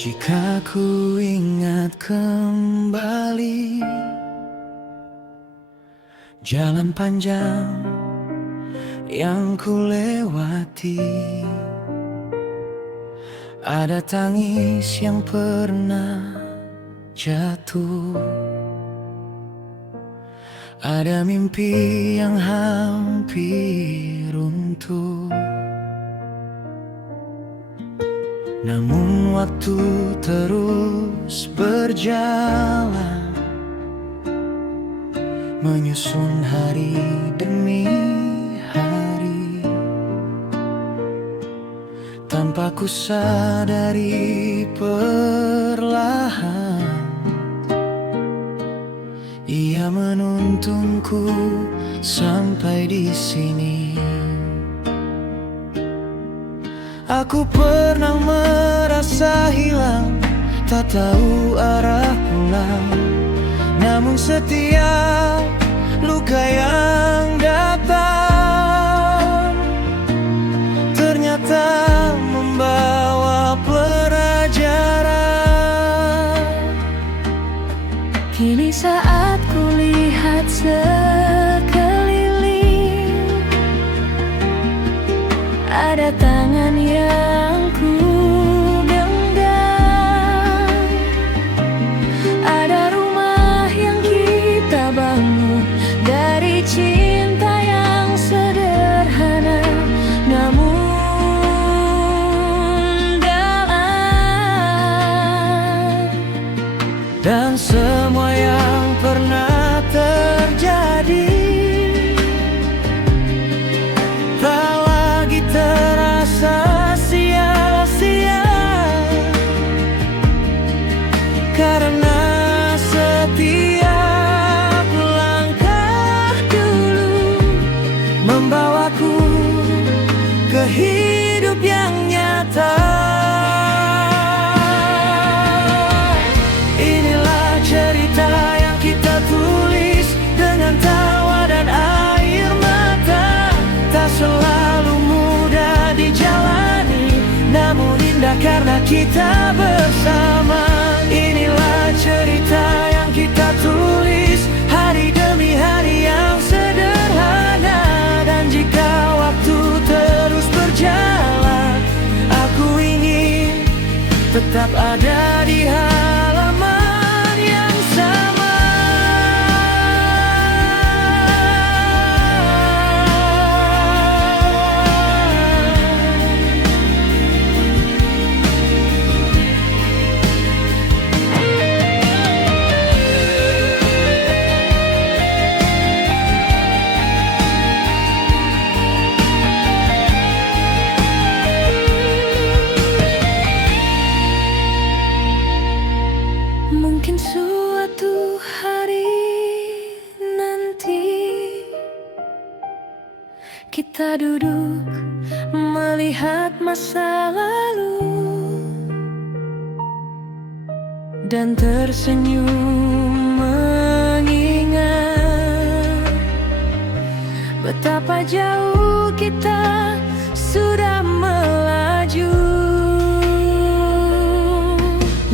Jika ku ingat kembali jalan panjang yang ku lewati, ada tangis yang pernah jatuh, ada mimpi yang hampir runtuh. Namun waktu terus berjalan, menyusun hari demi hari, tanpa ku sadari perlahan ia menuntunku sampai di sini. Aku pernah merasa hilang, tak tahu arah pulang. Namun setiap luka yang datang ternyata membawa pelajaran. Kini saat ku lihat sekeliling, ada tangan yang ku genggam, ada rumah yang kita bangun dari cinta yang sederhana namun dalam. Dan semua yang pernah terjadi tak lagi terasa sia-sia, karena setiap langkah dulu membawaku ke hidup yang nyata. Inilah cerita yang kita tulis dengan tawa dan air mata. Tak selalu mudah dijalani, namun indah karena kita bersama. Inilah cerita yang kita tulis hari demi hari yang sederhana. Dan jika waktu terus berjalan, aku ingin tetap ada di halaman yang sama. Mungkin suatu hari nanti kita duduk melihat masa lalu dan tersenyum mengingat betapa jauh kita sudah melaju.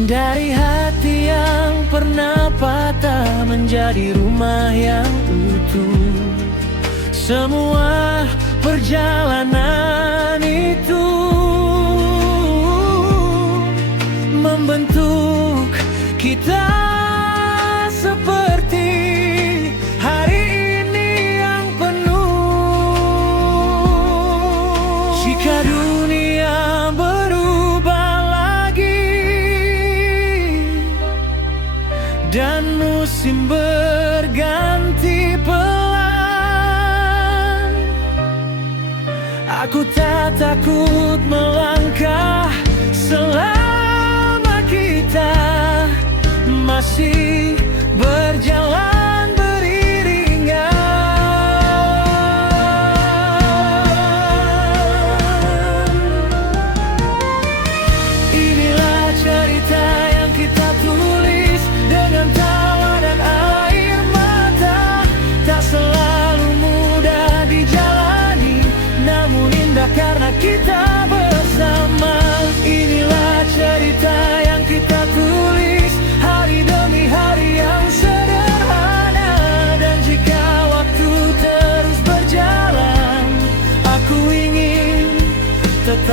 Dari hati yang pernah patah menjadi rumah yang utuh, semua perjalanan itu membentuk kita seperti hari ini yang penuh. Jika dunia berubah lagi dan musim berganti pelan, aku tak takut melangkah selama kita masih berjalan beriringan. Inilah cerita yang kita tulis dengan tawa dan air mata. Tak selalu mudah dijalani, namun indah karena kita bersama.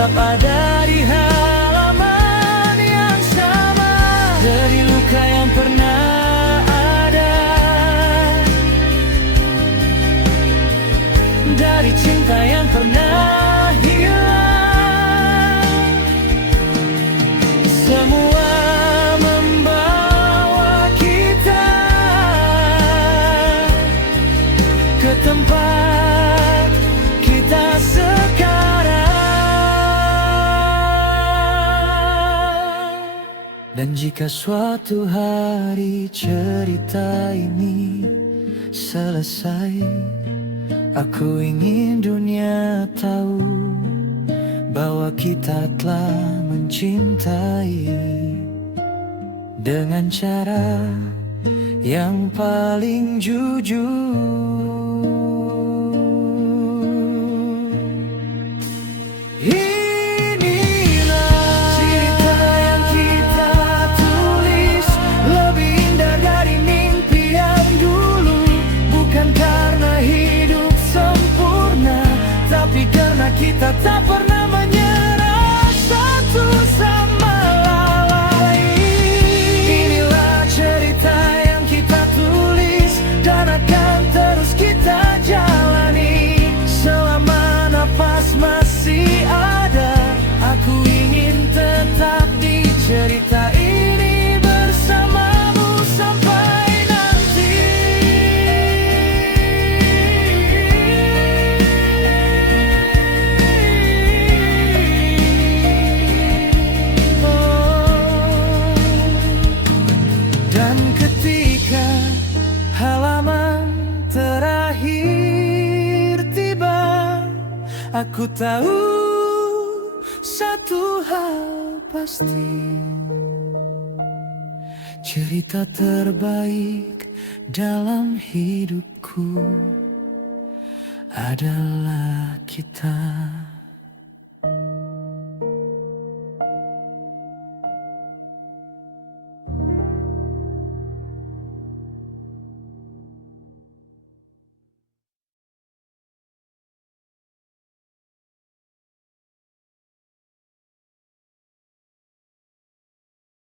tetap ada di halaman yang sama. Dari luka yang pernah ada, dari cinta yang pernah hilang, semua membawa kita ke tempat kita sekarang. Dan jika suatu hari cerita ini selesai, aku ingin dunia tahu bahwa kita telah mencintai dengan cara yang paling jujur. Inilah cerita yang kita tulis, lebih indah dari mimpi yang dulu. Bukan karena hidup sempurna, tapi karena kita tak pernah menyerah satu sama lain. Inilah cerita yang kita tulis dan akan terus kita jalani selama nafas masih ada. Aku ingin tetap di cerita ini bersamamu sampai nanti. Dan ketika halaman terakhir tiba, aku tahu satu hal pasti, cerita terbaik dalam hidupku adalah kita.